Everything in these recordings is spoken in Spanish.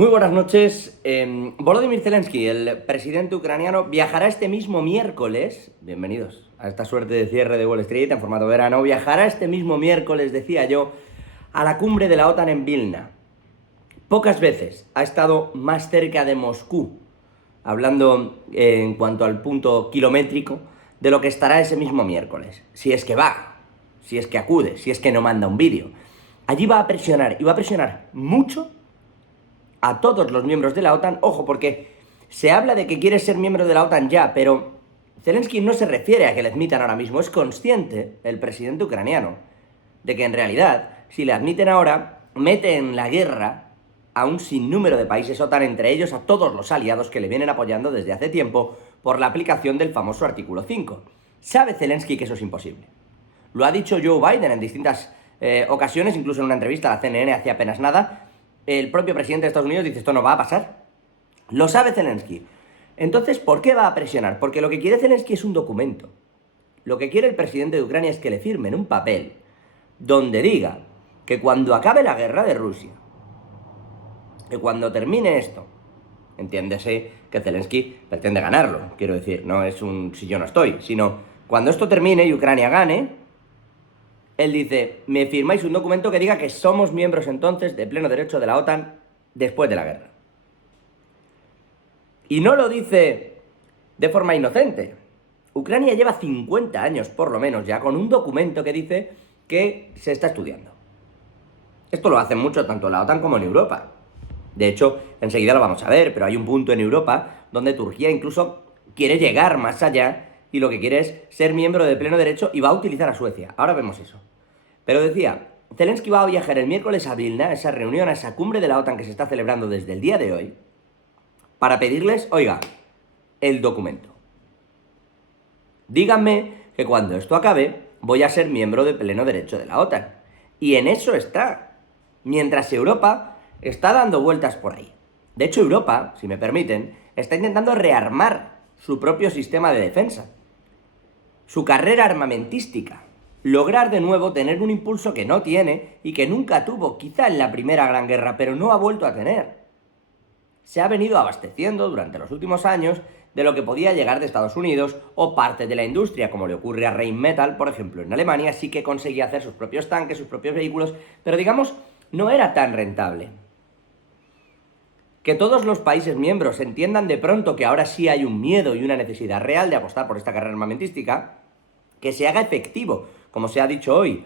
Muy buenas noches. Volodymyr Zelensky, el presidente ucraniano, viajará este mismo miércoles, bienvenidos a esta suerte de cierre de Wall Street en formato verano, viajará este mismo miércoles, decía yo, a la cumbre de la OTAN en Vilna. Pocas veces ha estado más cerca de Moscú, hablando en cuanto al punto kilométrico, de lo que estará ese mismo miércoles. Si es que va, si es que acude, si es que no manda un vídeo. Allí va a presionar, y va a presionar mucho a todos los miembros de la OTAN. Ojo, porque se habla de que quiere ser miembro de la OTAN ya, pero Zelensky no se refiere a que le admitan ahora mismo. Es consciente, el presidente ucraniano, de que en realidad, si le admiten ahora, mete en la guerra a un sinnúmero de países OTAN, entre ellos a todos los aliados que le vienen apoyando desde hace tiempo por la aplicación del famoso artículo 5. Sabe Zelensky que eso es imposible. Lo ha dicho Joe Biden en distintas ocasiones, incluso en una entrevista a la CNN hace apenas nada. El propio presidente de Estados Unidos dice: esto no va a pasar. Lo sabe Zelensky. Entonces, ¿por qué va a presionar? Porque lo que quiere Zelensky es un documento. Lo que quiere el presidente de Ucrania es que le firmen un papel donde diga que cuando acabe la guerra de Rusia, que cuando termine esto, entiéndese que Zelensky pretende ganarlo, quiero decir, no es un si yo no estoy, sino cuando esto termine y Ucrania gane, él dice: me firmáis un documento que diga que somos miembros entonces de pleno derecho de la OTAN después de la guerra. Y no lo dice de forma inocente. Ucrania lleva 50 años, por lo menos ya, con un documento que dice que se está estudiando. Esto lo hacen mucho tanto en la OTAN como en Europa. De hecho, enseguida lo vamos a ver, pero hay un punto en Europa donde Turquía incluso quiere llegar más allá y lo que quiere es ser miembro de pleno derecho y va a utilizar a Suecia. Ahora vemos eso. Pero decía, Zelensky va a viajar el miércoles a Vilna, a esa reunión, a esa cumbre de la OTAN que se está celebrando desde el día de hoy, para pedirles: oiga, el documento. Díganme que cuando esto acabe voy a ser miembro de pleno derecho de la OTAN. Y en eso está. Mientras Europa está dando vueltas por ahí. De hecho, Europa, si me permiten, está intentando rearmar su propio sistema de defensa, su carrera armamentística, lograr de nuevo tener un impulso que no tiene y que nunca tuvo, quizá en la Primera Gran Guerra, pero no ha vuelto a tener. Se ha venido abasteciendo durante los últimos años de lo que podía llegar de Estados Unidos o parte de la industria, como le ocurre a Rheinmetall, por ejemplo, en Alemania. Sí que conseguía hacer sus propios tanques, sus propios vehículos, pero digamos, no era tan rentable. Que todos los países miembros entiendan de pronto que ahora sí hay un miedo y una necesidad real de apostar por esta carrera armamentística, que se haga efectivo, como se ha dicho hoy,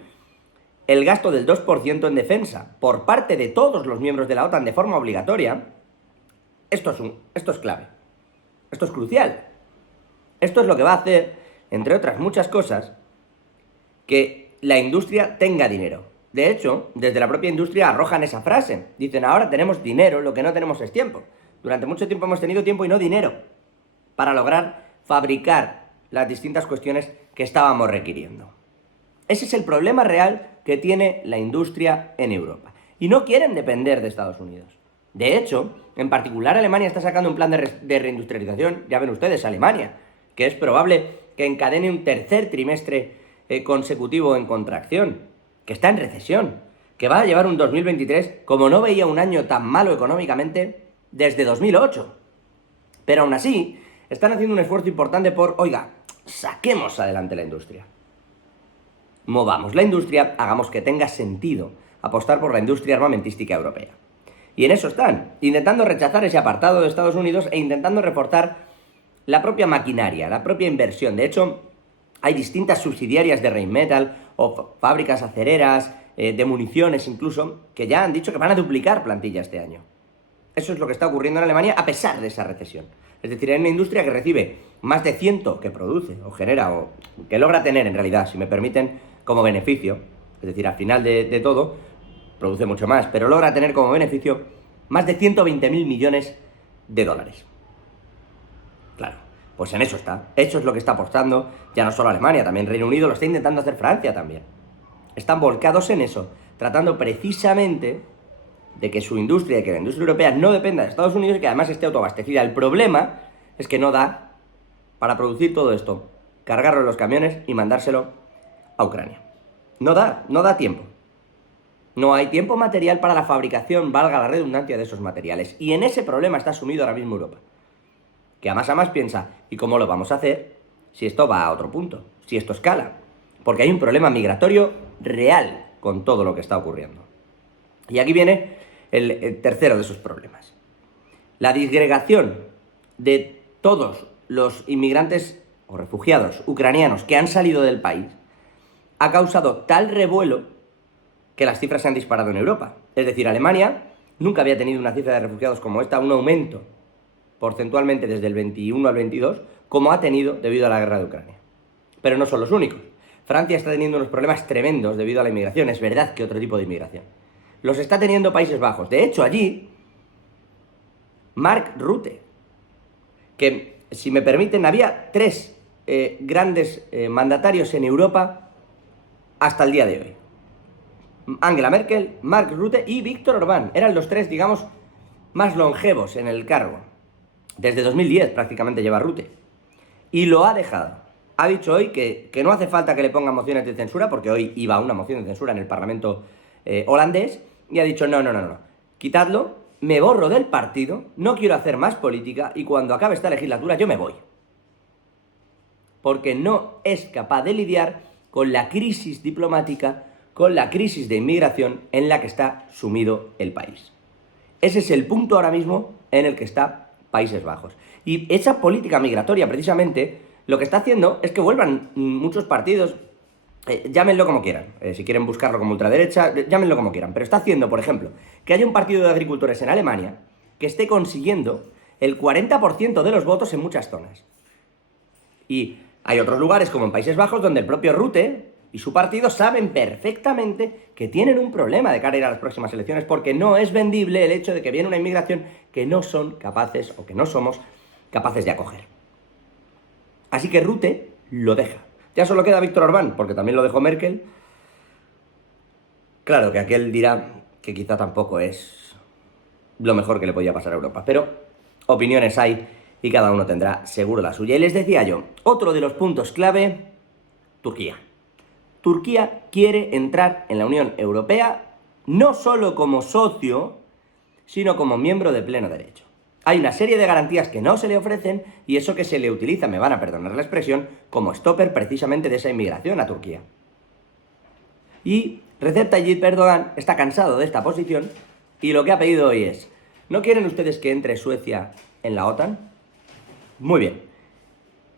el gasto del 2% en defensa por parte de todos los miembros de la OTAN de forma obligatoria. Esto es clave, esto es crucial. Esto es lo que va a hacer, entre otras muchas cosas, que la industria tenga dinero. De hecho, desde la propia industria arrojan esa frase. Dicen: ahora tenemos dinero, lo que no tenemos es tiempo. Durante mucho tiempo hemos tenido tiempo y no dinero para lograr fabricar las distintas cuestiones que estábamos requiriendo. Ese es el problema real que tiene la industria en Europa. Y no quieren depender de Estados Unidos. De hecho, en particular Alemania está sacando un plan de reindustrialización, ya ven ustedes, Alemania, que es probable que encadene un tercer trimestre consecutivo en contracción, que está en recesión, que va a llevar un 2023 como no veía un año tan malo económicamente desde 2008. Pero aún así, están haciendo un esfuerzo importante por: oiga, saquemos adelante la industria. Movamos la industria, hagamos que tenga sentido apostar por la industria armamentística europea. Y en eso están, intentando rechazar ese apartado de Estados Unidos e intentando reforzar la propia maquinaria, la propia inversión. De hecho, hay distintas subsidiarias de Rheinmetall o fábricas acereras, de municiones incluso, que ya han dicho que van a duplicar plantilla este año. Eso es lo que está ocurriendo en Alemania a pesar de esa recesión. Es decir, hay una industria que recibe más de 100, que produce o genera, o que logra tener en realidad, si me permiten, como beneficio. Es decir, al final de todo, produce mucho más, pero logra tener como beneficio más de 120.000 millones de dólares. Claro, pues en eso está. Eso es lo que está apostando ya no solo Alemania, también Reino Unido, lo está intentando hacer Francia también. Están volcados en eso, tratando precisamente de que su industria, de que la industria europea no dependa de Estados Unidos y que además esté autoabastecida. El problema es que no da para producir todo esto, cargarlo en los camiones y mandárselo a Ucrania. No da tiempo. No hay tiempo material para la fabricación, valga la redundancia, de esos materiales. Y en ese problema está sumido ahora mismo Europa. Que a más piensa, ¿y cómo lo vamos a hacer si esto va a otro punto? Si esto escala. Porque hay un problema migratorio real con todo lo que está ocurriendo. Y aquí viene el tercero de esos problemas. La disgregación de todos los inmigrantes o refugiados ucranianos que han salido del país ha causado tal revuelo que las cifras se han disparado en Europa. Es decir, Alemania nunca había tenido una cifra de refugiados como esta, un aumento porcentualmente desde el 21 al 22, como ha tenido debido a la guerra de Ucrania. Pero no son los únicos. Francia está teniendo unos problemas tremendos debido a la inmigración. Es verdad que otro tipo de inmigración. Los está teniendo Países Bajos. De hecho, allí, Mark Rutte, que, si me permiten, había tres grandes mandatarios en Europa hasta el día de hoy. Angela Merkel, Mark Rutte y Viktor Orbán. Eran los tres, digamos, más longevos en el cargo. Desde 2010 prácticamente lleva Rutte. Y lo ha dejado. Ha dicho hoy que no hace falta que le pongan mociones de censura, porque hoy iba una moción de censura en el Parlamento holandés, y ha dicho, no, quitadlo, me borro del partido, no quiero hacer más política, y cuando acabe esta legislatura yo me voy. Porque no es capaz de lidiar con la crisis diplomática, con la crisis de inmigración en la que está sumido el país. Ese es el punto ahora mismo en el que está Países Bajos. Y esa política migratoria, precisamente, lo que está haciendo es que vuelvan muchos partidos, llámenlo como quieran, si quieren buscarlo como ultraderecha, llámenlo como quieran, pero está haciendo, por ejemplo, que haya un partido de agricultores en Alemania que esté consiguiendo el 40% de los votos en muchas zonas. Y hay otros lugares, como en Países Bajos, donde el propio Rutte y su partido saben perfectamente que tienen un problema de cara a ir a las próximas elecciones, porque no es vendible el hecho de que viene una inmigración que no son capaces, o que no somos capaces de acoger. Así que Rutte lo deja. Ya solo queda Viktor Orbán, porque también lo dejó Merkel. Claro que aquel dirá que quizá tampoco es lo mejor que le podía pasar a Europa, pero opiniones hay y cada uno tendrá seguro la suya. Y les decía yo, otro de los puntos clave, Turquía. Turquía quiere entrar en la Unión Europea no solo como socio, sino como miembro de pleno derecho. Hay una serie de garantías que no se le ofrecen y eso que se le utiliza, me van a perdonar la expresión, como stopper precisamente de esa inmigración a Turquía. Y Recep Tayyip Erdogan está cansado de esta posición y lo que ha pedido hoy es, ¿no quieren ustedes que entre Suecia en la OTAN? Muy bien.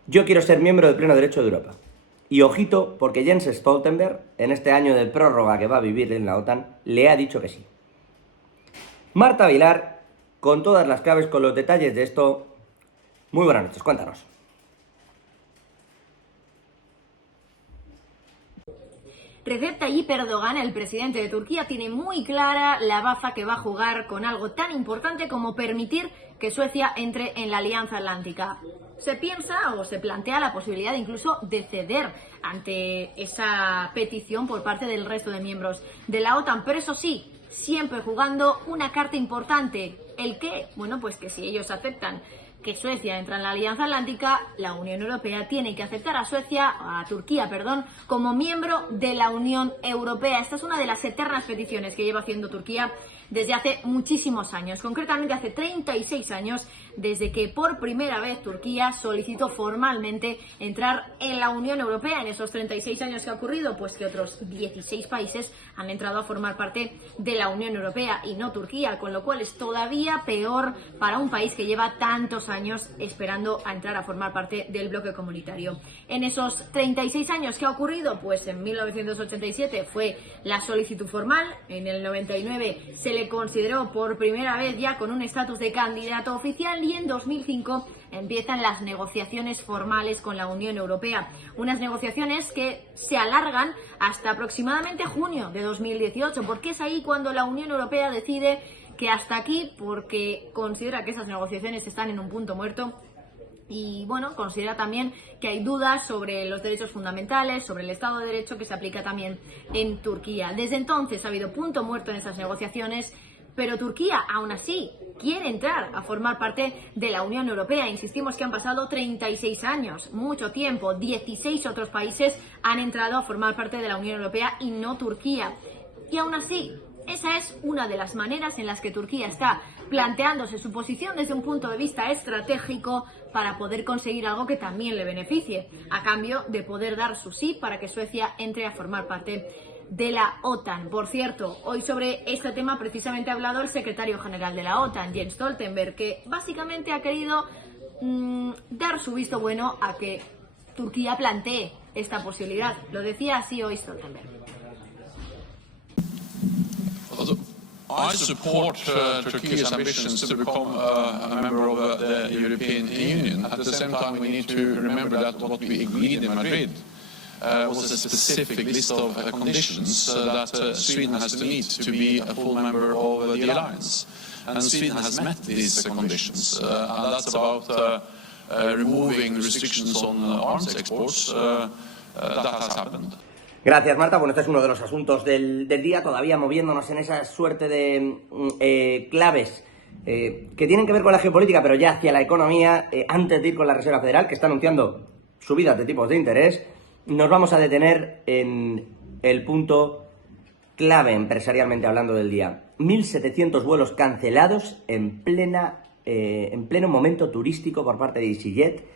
Yo quiero ser miembro de pleno derecho de Europa. Y ojito, porque Jens Stoltenberg, en este año de prórroga que va a vivir en la OTAN, le ha dicho que sí. Marta Vilar, con todas las claves, con los detalles de esto. Muy buenas noches, cuéntanos. Recep Tayyip Erdogan, el presidente de Turquía, tiene muy clara la baza que va a jugar con algo tan importante como permitir que Suecia entre en la Alianza Atlántica. Se piensa o se plantea la posibilidad incluso de ceder ante esa petición por parte del resto de miembros de la OTAN, pero eso sí, siempre jugando una carta importante. ¿El qué? Bueno, pues que si ellos aceptan que Suecia entra en la Alianza Atlántica, la Unión Europea tiene que aceptar a Turquía, como miembro de la Unión Europea. Esta es una de las eternas peticiones que lleva haciendo Turquía desde hace muchísimos años, concretamente hace 36 años, desde que por primera vez Turquía solicitó formalmente entrar en la Unión Europea. En esos 36 años que ha ocurrido, pues que otros 16 países han entrado a formar parte de la Unión Europea y no Turquía, con lo cual es todavía peor para un país que lleva tantos años esperando a entrar a formar parte del bloque comunitario. En esos 36 años que ha ocurrido, pues en 1987 fue la solicitud formal, en el 99 se le consideró por primera vez ya con un estatus de candidato oficial y en 2005 empiezan las negociaciones formales con la Unión Europea. Unas negociaciones que se alargan hasta aproximadamente junio de 2018, porque es ahí cuando la Unión Europea decide que hasta aquí, porque considera que esas negociaciones están en un punto muerto. Y bueno, considera también que hay dudas sobre los derechos fundamentales, sobre el Estado de Derecho que se aplica también en Turquía. Desde entonces ha habido punto muerto en esas negociaciones, pero Turquía aún así quiere entrar a formar parte de la Unión Europea. Insistimos que han pasado 36 años, mucho tiempo. 16 otros países han entrado a formar parte de la Unión Europea y no Turquía. Y aún así, esa es una de las maneras en las que Turquía está planteándose su posición desde un punto de vista estratégico para poder conseguir algo que también le beneficie, a cambio de poder dar su sí para que Suecia entre a formar parte de la OTAN. Por cierto, hoy sobre este tema precisamente ha hablado el secretario general de la OTAN, Jens Stoltenberg, que básicamente ha querido dar su visto bueno a que Turquía plantee esta posibilidad. Lo decía así hoy Stoltenberg. I support Turkey's ambitions to become a member of the European Union. At the same time, we need to remember that what we agreed in Madrid was a specific list of conditions that Sweden has to meet to be a full member of the alliance. And Sweden has met these conditions. And that's about removing restrictions on arms exports. That has happened. Gracias, Marta. Bueno, este es uno de los asuntos del día, todavía moviéndonos en esa suerte de claves que tienen que ver con la geopolítica, pero ya hacia la economía. Antes de ir con la Reserva Federal, que está anunciando subidas de tipos de interés, nos vamos a detener en el punto clave empresarialmente hablando del día. 1.700 vuelos cancelados en pleno momento turístico por parte de EasyJet.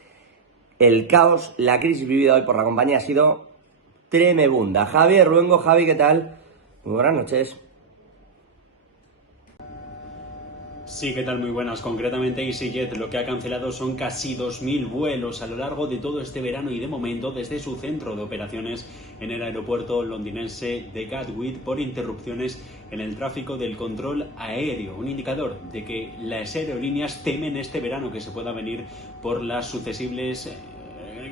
El caos, la crisis vivida hoy por la compañía ha sido tremenda. Javier Ruengo, Javi, ¿qué tal? Muy buenas noches. Sí, ¿qué tal? Muy buenas. Concretamente, EasyJet lo que ha cancelado son casi 2.000 vuelos a lo largo de todo este verano y de momento desde su centro de operaciones en el aeropuerto londinense de Gatwick por interrupciones en el tráfico del control aéreo. Un indicador de que las aerolíneas temen este verano que se pueda venir por las sucesibles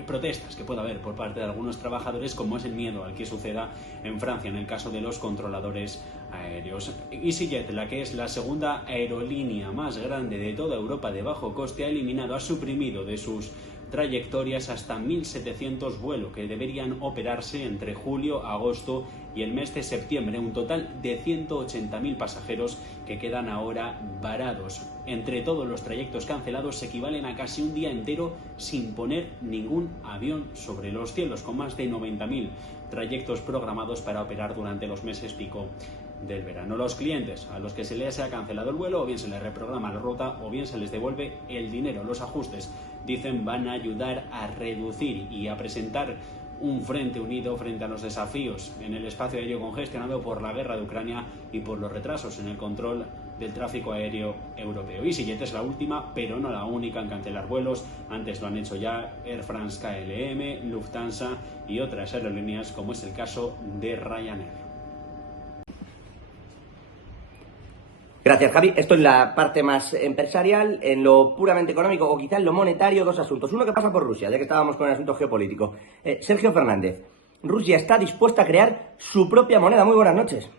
protestas que pueda haber por parte de algunos trabajadores, como es el miedo al que suceda en Francia en el caso de los controladores aéreos. EasyJet, la que es la segunda aerolínea más grande de toda Europa de bajo coste, ha suprimido de sus trayectorias hasta 1.700 vuelos que deberían operarse entre julio, agosto y el mes de septiembre, un total de 180.000 pasajeros que quedan ahora varados. Entre todos los trayectos cancelados se equivalen a casi un día entero sin poner ningún avión sobre los cielos, con más de 90.000 trayectos programados para operar durante los meses pico del verano. Los clientes a los que se les ha cancelado el vuelo, o bien se les reprograma la ruta o bien se les devuelve el dinero. Los ajustes, dicen, van a ayudar a reducir y a presentar un frente unido frente a los desafíos en el espacio aéreo congestionado por la guerra de Ucrania y por los retrasos en el control del tráfico aéreo europeo. EasyJet es la última, pero no la única en cancelar vuelos. Antes lo han hecho ya Air France KLM, Lufthansa y otras aerolíneas, como es el caso de Ryanair. Gracias, Javi. Esto es la parte más empresarial. En lo puramente económico o quizá en lo monetario, dos asuntos. Uno que pasa por Rusia, ya que estábamos con el asunto geopolítico. Sergio Fernández, Rusia está dispuesta a crear su propia moneda. Muy buenas noches.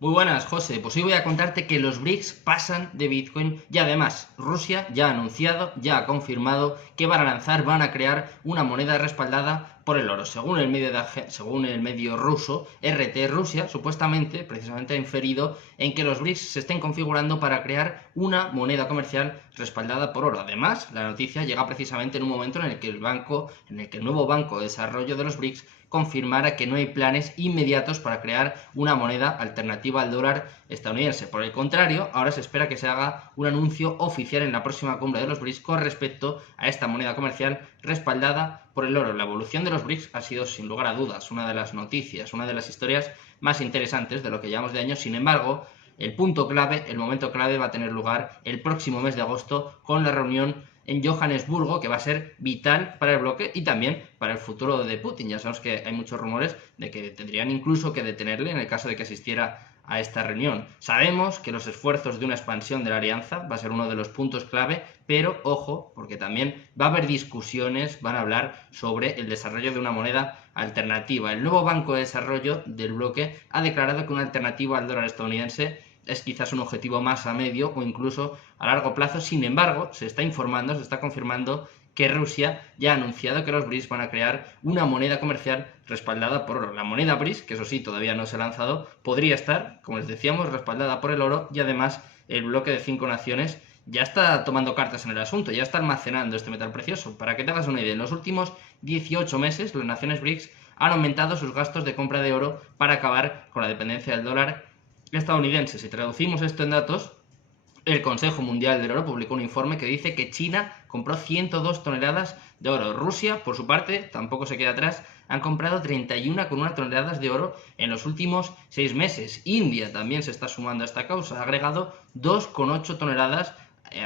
Muy buenas, José. Pues hoy voy a contarte que los BRICS pasan de Bitcoin y además Rusia ya ha anunciado, ya ha confirmado que van a crear una moneda respaldada por el oro. Según el medio ruso, RT Rusia, supuestamente, precisamente ha inferido en que los BRICS se estén configurando para crear una moneda comercial respaldada por oro. Además, la noticia llega precisamente en un momento en el que el nuevo Banco de Desarrollo de los BRICS confirmara que no hay planes inmediatos para crear una moneda alternativa al dólar estadounidense. Por el contrario, ahora se espera que se haga un anuncio oficial en la próxima cumbre de los BRICS con respecto a esta moneda comercial respaldada por el oro. La evolución de los BRICS ha sido, sin lugar a dudas, una de las noticias, una de las historias más interesantes de lo que llevamos de año. Sin embargo, el momento clave va a tener lugar el próximo mes de agosto con la reunión en Johannesburgo, que va a ser vital para el bloque y también para el futuro de Putin. Ya sabemos que hay muchos rumores de que tendrían incluso que detenerle en el caso de que asistiera a esta reunión. Sabemos que los esfuerzos de una expansión de la alianza va a ser uno de los puntos clave, pero ojo, porque también va a haber discusiones, van a hablar sobre el desarrollo de una moneda alternativa. El nuevo Banco de Desarrollo del bloque ha declarado que una alternativa al dólar estadounidense es quizás un objetivo más a medio o incluso a largo plazo. Sin embargo, se está confirmando que Rusia ya ha anunciado que los BRICS van a crear una moneda comercial respaldada por oro. La moneda BRICS, que eso sí, todavía no se ha lanzado, podría estar, como les decíamos, respaldada por el oro y además el bloque de 5 naciones ya está tomando cartas en el asunto, ya está almacenando este metal precioso. Para que te hagas una idea, en los últimos 18 meses las naciones BRICS han aumentado sus gastos de compra de oro para acabar con la dependencia del dólar estadounidense. Si traducimos esto en datos, el Consejo Mundial del Oro publicó un informe que dice que China compró 102 toneladas de oro. Rusia, por su parte, tampoco se queda atrás, han comprado 31,1 toneladas de oro en los últimos 6 meses. India también se está sumando a esta causa, ha agregado 2,8 toneladas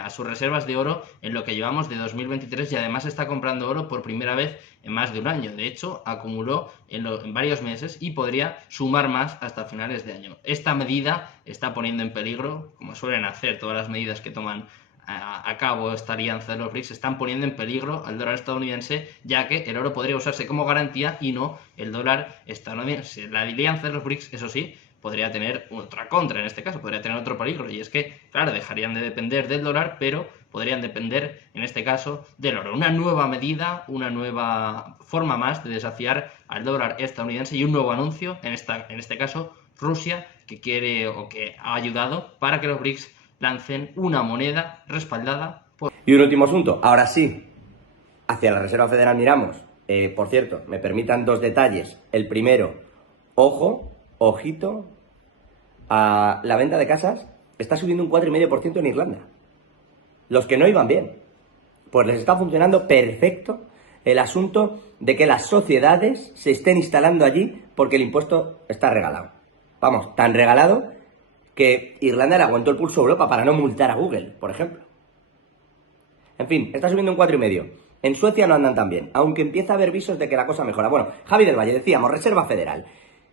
a sus reservas de oro en lo que llevamos de 2023 y además está comprando oro por primera vez en más de un año. De hecho, acumuló en varios meses y podría sumar más hasta finales de año. Esta medida está poniendo en peligro, como suelen hacer todas las medidas que toman a cabo esta alianza de los BRICS, están poniendo en peligro al dólar estadounidense, ya que el oro podría usarse como garantía y no el dólar estadounidense. La alianza de los BRICS, eso sí, podría tener otra contra en este caso, podría tener otro peligro, y es que, claro, dejarían de depender del dólar, pero podrían depender, en este caso, del oro. Una nueva medida, una nueva forma más de desafiar al dólar estadounidense y un nuevo anuncio, en este caso, Rusia, que quiere o que ha ayudado para que los BRICS lancen una moneda respaldada por... Y un último asunto, ahora sí, hacia la Reserva Federal miramos. Por cierto, me permitan 2 detalles. El primero, ojito, a la venta de casas está subiendo un 4,5% en Irlanda. Los que no iban bien, pues les está funcionando perfecto el asunto de que las sociedades se estén instalando allí porque el impuesto está regalado. Vamos, tan regalado que Irlanda le aguantó el pulso a Europa para no multar a Google, por ejemplo. En fin, está subiendo un 4,5%. En Suecia no andan tan bien, aunque empieza a haber visos de que la cosa mejora. Bueno, Javi del Valle, decíamos, Reserva Federal.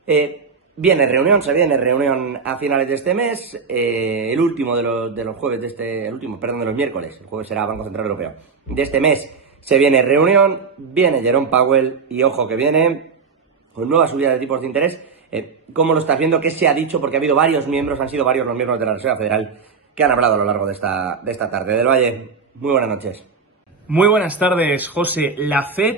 Se viene reunión a finales de este mes, el último de los jueves de los miércoles, el jueves será Banco Central Europeo, de este mes se viene reunión, viene Jerome Powell y ojo que viene con nueva subida de tipos de interés. ¿Cómo lo estás viendo? ¿Qué se ha dicho? Porque ha habido han sido varios los miembros de la Reserva Federal que han hablado a lo largo de esta tarde. Del Valle, muy buenas noches. Muy buenas tardes, José. La Fed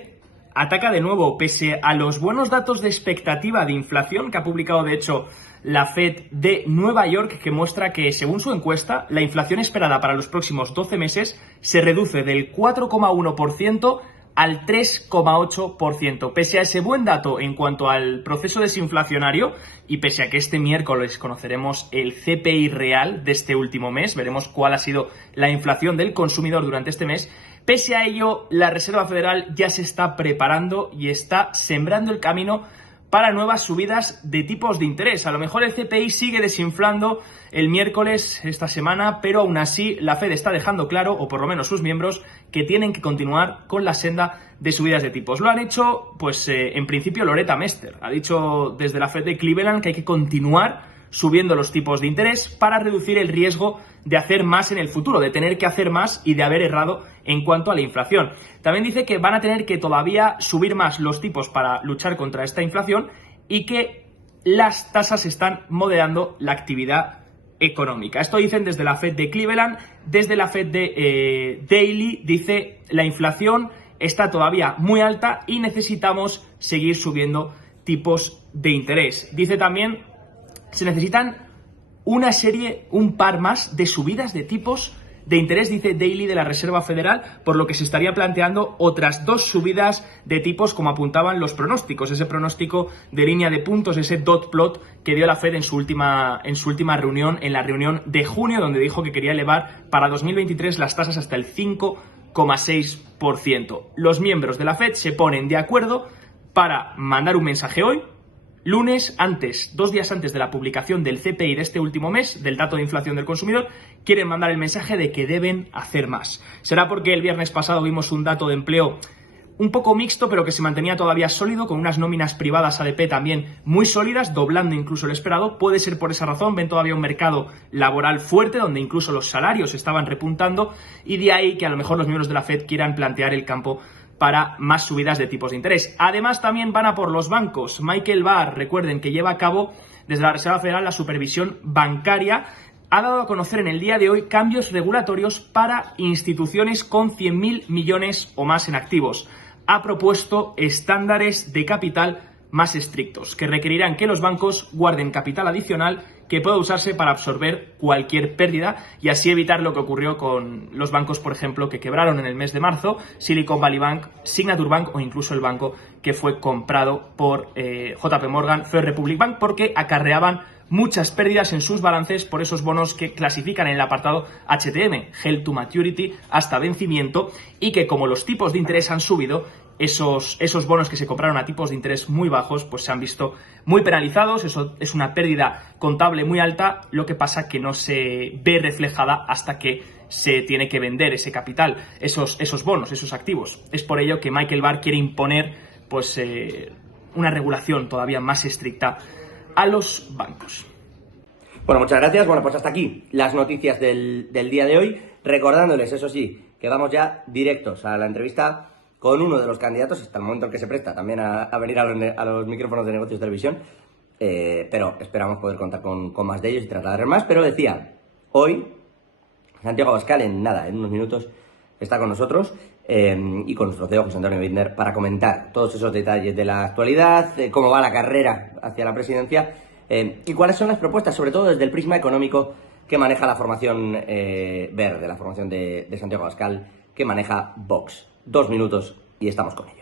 ataca de nuevo, pese a los buenos datos de expectativa de inflación que ha publicado, de hecho, la Fed de Nueva York, que muestra que, según su encuesta, la inflación esperada para los próximos 12 meses se reduce del 4,1% al 3,8%. Pese a ese buen dato en cuanto al proceso desinflacionario y pese a que este miércoles conoceremos el CPI real de este último mes, veremos cuál ha sido la inflación del consumidor durante este mes. Pese a ello, la Reserva Federal ya se está preparando y está sembrando el camino para nuevas subidas de tipos de interés. A lo mejor el CPI sigue desinflando el miércoles esta semana, pero aún así la Fed está dejando claro, o por lo menos sus miembros, que tienen que continuar con la senda de subidas de tipos. Lo han hecho, pues en principio, Loretta Mester. Ha dicho desde la Fed de Cleveland que hay que continuar subiendo los tipos de interés para reducir el riesgo de hacer más en el futuro, de tener que hacer más y de haber errado en cuanto a la inflación. También dice que van a tener que todavía subir más los tipos para luchar contra esta inflación y que las tasas están moderando la actividad económica. Esto dicen desde la Fed de Cleveland. Desde la Fed de Daily dice: la inflación está todavía muy alta y necesitamos seguir subiendo tipos de interés. Dice también: se necesitan un par más de subidas de tipos de interés, dice Daily, de la Reserva Federal, por lo que se estaría planteando otras 2 subidas de tipos, como apuntaban los pronósticos, ese pronóstico de línea de puntos, ese dot plot que dio la Fed en su última reunión, en la reunión de junio, donde dijo que quería elevar para 2023 las tasas hasta el 5,6%. Los miembros de la Fed se ponen de acuerdo para mandar un mensaje hoy, lunes, 2 días antes de la publicación del CPI de este último mes, del dato de inflación del consumidor. Quieren mandar el mensaje de que deben hacer más. Será porque el viernes pasado vimos un dato de empleo un poco mixto, pero que se mantenía todavía sólido, con unas nóminas privadas ADP también muy sólidas, doblando incluso lo esperado. Puede ser por esa razón. Ven todavía un mercado laboral fuerte, donde incluso los salarios estaban repuntando, y de ahí que a lo mejor los miembros de la Fed quieran plantear el campo para más subidas de tipos de interés. Además, también van a por los bancos. Michael Barr, recuerden que lleva a cabo desde la Reserva Federal la supervisión bancaria, ha dado a conocer en el día de hoy cambios regulatorios para instituciones con 100.000 millones o más en activos. Ha propuesto estándares de capital más estrictos, que requerirán que los bancos guarden capital adicional que pueda usarse para absorber cualquier pérdida y así evitar lo que ocurrió con los bancos, por ejemplo, que quebraron en el mes de marzo, Silicon Valley Bank, Signature Bank o incluso el banco que fue comprado por JP Morgan, First Republic Bank, porque acarreaban muchas pérdidas en sus balances por esos bonos que clasifican en el apartado HTM, Held to Maturity, hasta vencimiento, y que como los tipos de interés han subido, esos bonos que se compraron a tipos de interés muy bajos, pues se han visto muy penalizados. Eso es una pérdida contable muy alta, lo que pasa que no se ve reflejada hasta que se tiene que vender ese capital, esos bonos, esos activos. Es por ello que Michael Barr quiere imponer pues una regulación todavía más estricta a los bancos. Bueno, muchas gracias. Bueno, pues hasta aquí las noticias del día de hoy. Recordándoles, eso sí, que vamos ya directos a la entrevista con uno de los candidatos, hasta el momento en que se presta también a venir a los micrófonos de Negocios Televisión, pero esperamos poder contar con más de ellos y tratar más. Pero decía, hoy Santiago Abascal en unos minutos está con nosotros y con nuestro CEO José Antonio Bittner para comentar todos esos detalles de la actualidad, cómo va la carrera hacia la presidencia y cuáles son las propuestas, sobre todo desde el prisma económico, que maneja la formación verde, la formación de Santiago Abascal, que maneja Vox. 2 minutos y estamos con ello.